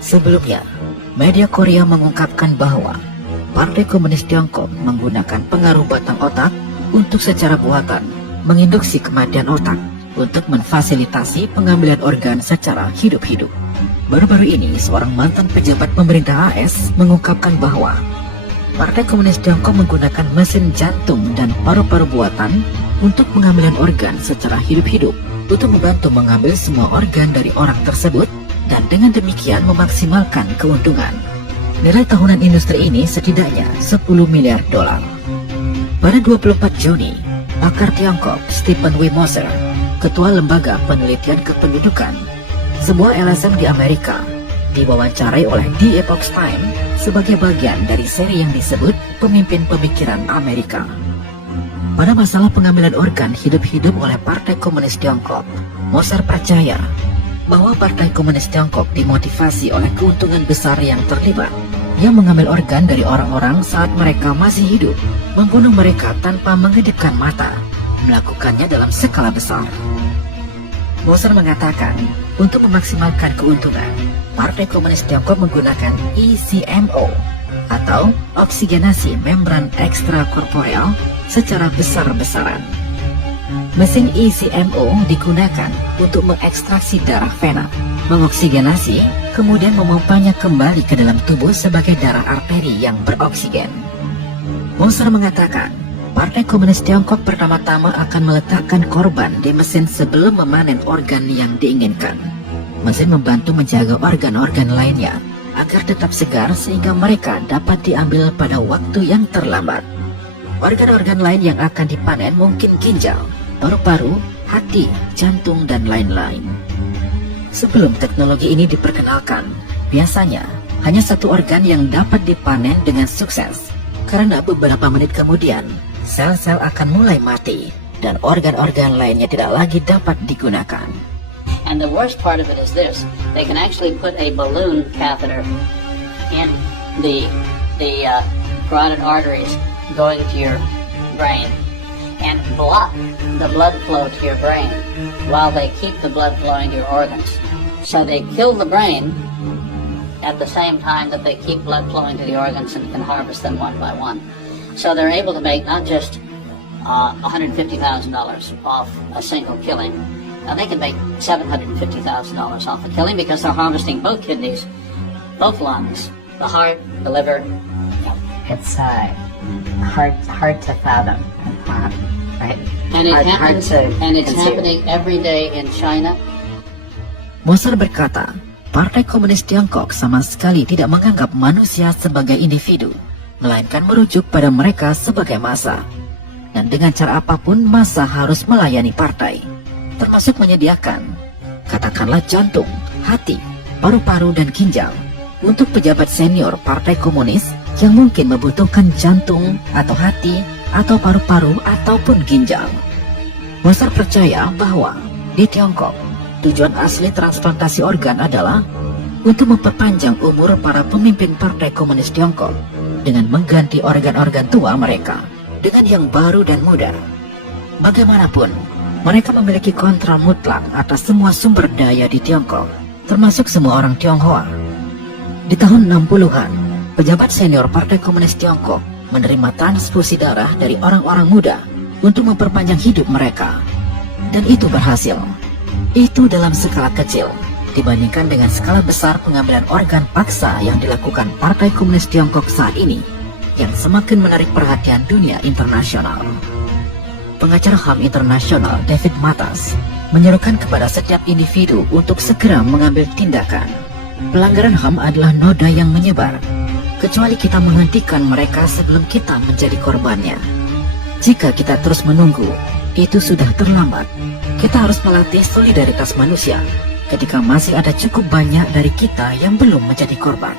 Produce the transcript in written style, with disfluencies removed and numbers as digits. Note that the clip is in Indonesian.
Sebelumnya, media Korea mengungkapkan bahwa Partai Komunis Tiongkok menggunakan pengaruh batang otak untuk secara buatan menginduksi kematian otak untuk memfasilitasi pengambilan organ secara hidup-hidup. Baru-baru ini, seorang mantan pejabat pemerintah AS mengungkapkan bahwa Partai Komunis Tiongkok menggunakan mesin jantung dan paru-paru buatan untuk pengambilan organ secara hidup-hidup untuk membantu mengambil semua organ dari orang tersebut dan dengan demikian memaksimalkan keuntungan. Nilai tahunan industri ini setidaknya 10 miliar dolar. Pada 24 Juni, pakar Tiongkok Stephen W. Moser, Ketua Lembaga Penelitian Kependudukan, sebuah LSM di Amerika, diwawancarai oleh The Epoch Times sebagai bagian dari seri yang disebut Pemimpin Pemikiran Amerika. Pada masalah pengambilan organ hidup-hidup oleh Partai Komunis Tiongkok, Moser percaya bahwa Partai Komunis Tiongkok dimotivasi oleh keuntungan besar yang terlibat, yang mengambil organ dari orang-orang saat mereka masih hidup, membunuh mereka tanpa mengedipkan mata, melakukannya dalam skala besar. Moser mengatakan, untuk memaksimalkan keuntungan, Partai Komunis Tiongkok menggunakan ECMO atau oksigenasi membran ekstrakorporeal secara besar-besaran. Mesin ECMO digunakan untuk mengekstraksi darah vena, mengoksigenasi, kemudian memompanya kembali ke dalam tubuh sebagai darah arteri yang beroksigen. Moser mengatakan, Partai Komunis Tiongkok pertama-tama akan meletakkan korban di mesin sebelum memanen organ yang diinginkan. Mesin membantu menjaga organ-organ lainnya agar tetap segar sehingga mereka dapat diambil pada waktu yang terlambat. Organ-organ lain yang akan dipanen mungkin ginjal, paru-paru, hati, jantung, dan lain-lain. Sebelum teknologi ini diperkenalkan, biasanya hanya satu organ yang dapat dipanen dengan sukses, karena beberapa menit kemudian, sel-sel akan mulai mati, dan organ-organ lainnya tidak lagi dapat digunakan. And the worst part of it is this: they can actually put a balloon catheter in the carotid arteries going to your brain and block the blood flow to your brain while they keep the blood flowing to your organs. So they kill the brain at the same time that they keep blood flowing to the organs and can harvest them one by one. So they're able to make not just $150,000 off a single killing. Now they can make $750,000 off a killing because they're harvesting both kidneys, both lungs, the heart, the liver. It's hard to fathom, right? And it's happening every day in China. Moser berkata, Partai Komunis Tiongkok sama sekali tidak menganggap manusia sebagai individu, melainkan merujuk pada mereka sebagai massa. Dan dengan cara apapun massa harus melayani partai, termasuk menyediakan, katakanlah jantung, hati, paru-paru, dan ginjal untuk pejabat senior Partai Komunis yang mungkin membutuhkan jantung atau hati atau paru-paru ataupun ginjal. Moser percaya bahwa di Tiongkok, tujuan asli transplantasi organ adalah untuk memperpanjang umur para pemimpin Partai Komunis Tiongkok dengan mengganti organ-organ tua mereka dengan yang baru dan muda. Bagaimanapun, mereka memiliki kontrol mutlak atas semua sumber daya di Tiongkok, termasuk semua orang Tionghoa. Di tahun 60-an, pejabat senior Partai Komunis Tiongkok menerima transfusi darah dari orang-orang muda untuk memperpanjang hidup mereka. Dan itu berhasil. Itu dalam skala kecil dibandingkan dengan skala besar pengambilan organ paksa yang dilakukan Partai Komunis Tiongkok saat ini, yang semakin menarik perhatian dunia internasional. Pengacara HAM internasional David Matas menyerukan kepada setiap individu untuk segera mengambil tindakan. Pelanggaran HAM adalah noda yang menyebar, kecuali kita menghentikan mereka sebelum kita menjadi korbannya. Jika kita terus menunggu, itu sudah terlambat. Kita harus melatih solidaritas manusia ketika masih ada cukup banyak dari kita yang belum menjadi korban.